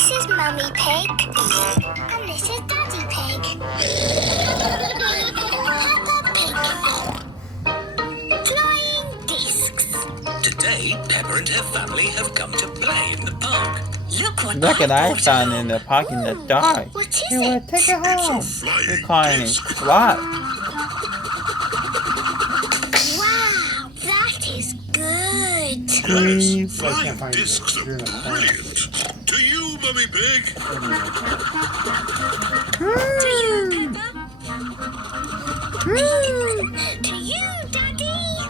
This is Mummy Pig. And this is Daddy Pig. Peppa Pig. Flying discs. Today, Peppa and her family have come to play in the park. Look at I found in the park in the dark. What is Hey, well, it? take it home. flying You're calling it disc. flop. Wow, that is good. Yes, I flying can't find discs it. are You're in the phone. brilliant. To you, Mummy Pig. To you, Peppa. To you, Daddy.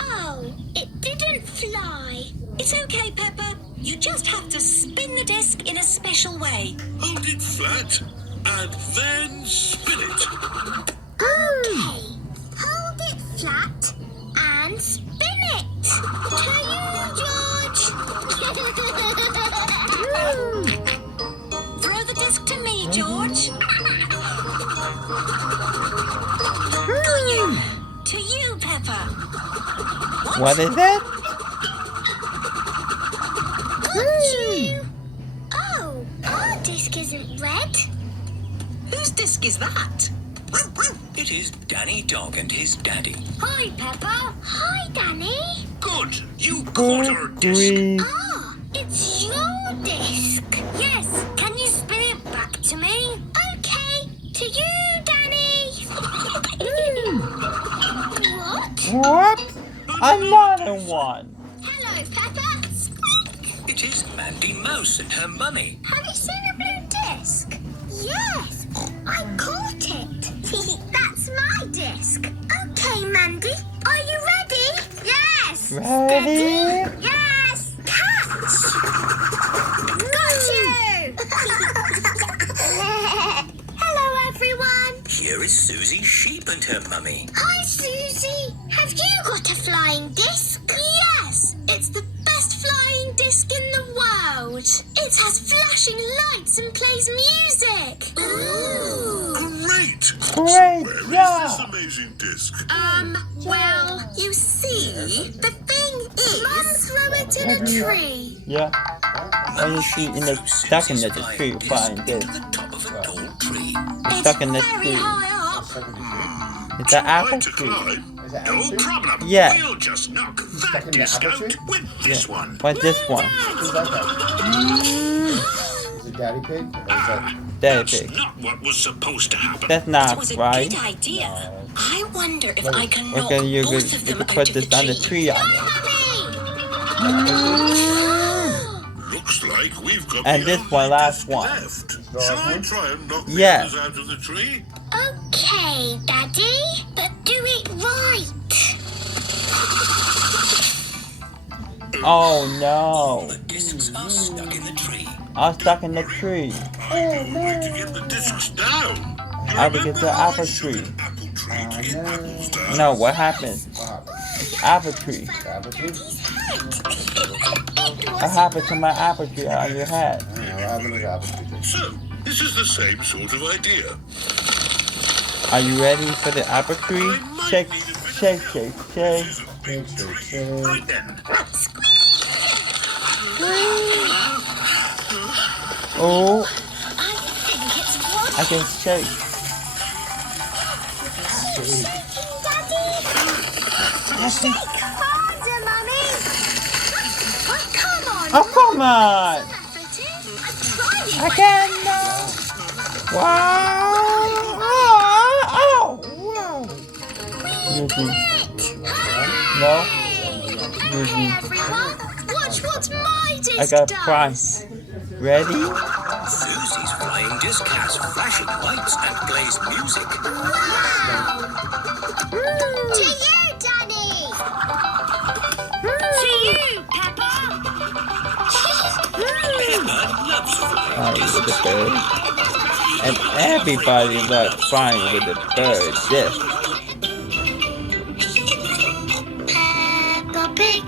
Oh, it didn't fly. It's okay, Peppa. You just have to spin the disc in a special way. Hold it flat and then spin it. Okay, hold it flat and spin it. To you, George. Throw the disc to me, George. To you, Peppa. What is it? Oh, our disc isn't red. Whose disc is that? It is Danny Dog and his daddy. Hi, Peppa. Hi, Danny. Good. You caught our disc. Three. Ah, it's your disc. Yes. Can you spin it back to me? Okay, to you, Danny. What? What? Another one. Hello, Peppa. It is Mandy Mouse and her mummy. Have you seen a blue disc? Yes, I caught it. That's my disc. Okay, Mandy, are you ready? Yes. Ready? Steady. Yes. Catch. Got you. Hello, everyone. Here is Susie Sheep and her mummy. Hi, Susie. Have you got a flying disc? Yes, it's the best flying disc in the world. It has flashing lights and plays music. Ooh. Great. Great Where is job. this amazing disc? Well, you see, the thing is, Mum threw it in a tree. Yeah. And you see in the stuck in the tree flying in this. the top of a tall tree. Stuck in the Very tree. high up. 73. It's an apple Like to tree. climb? Is that No apple tree? problem. Yeah. We'll just knock stuck that in the disc apple out tree? with this one. What's this one? Who's that guy? Is it Daddy Pig? Or is that... Daddy That's Pig. not what was supposed to happen. That's It not was a right. good idea. I wonder if I can knock Okay, you both could, of you them could out put of the this on the tree. tree on it. Looks like we've got And the this only one, last disc one. left. Shall I try and knock the Yeah. others out of the tree? Okay, Daddy, but do it right. Oh no. The discs are stuck in the tree. I'm stuck in the tree. I do like to get the discs down. You How to get remember the how I apple shook tree? an apple tree to get apples down? No, what happened? What happened? It's apple tree. Apple tree? What happened to my apple tree on your head? I don't know. What happened to the apple tree? So, this is the same sort of idea. Are you ready for the apple tree? I might Shake, need a bit of shake, help. shake, This shake. is a big Shake, shake, tree. shake. Right then. Oh, I think it's one. I can shake. Daddy. Shake harder, Mummy. Oh, come on. Oh, come on. Effort in. I'm trying. I can Wow. Oh, wow. Yuki. No? Hey, Yuki. everyone. Watch what my disc I got a does. prize. Ready? Susie's flying disc has flashing lights and plays music. To you, Danny. To you, Peppa. Peppa loves flying Flying with the discs. bird. And everybody loves flying with the bird. Yes. Peppa Pig.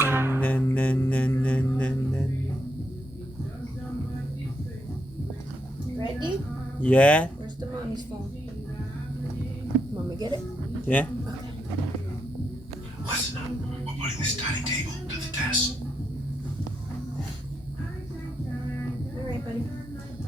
Na, na, na, na, na, na. Ready? Yeah. Where's the mommy his phone. Want me to get it? Yeah. Listen up. We're putting this tiny table to the test.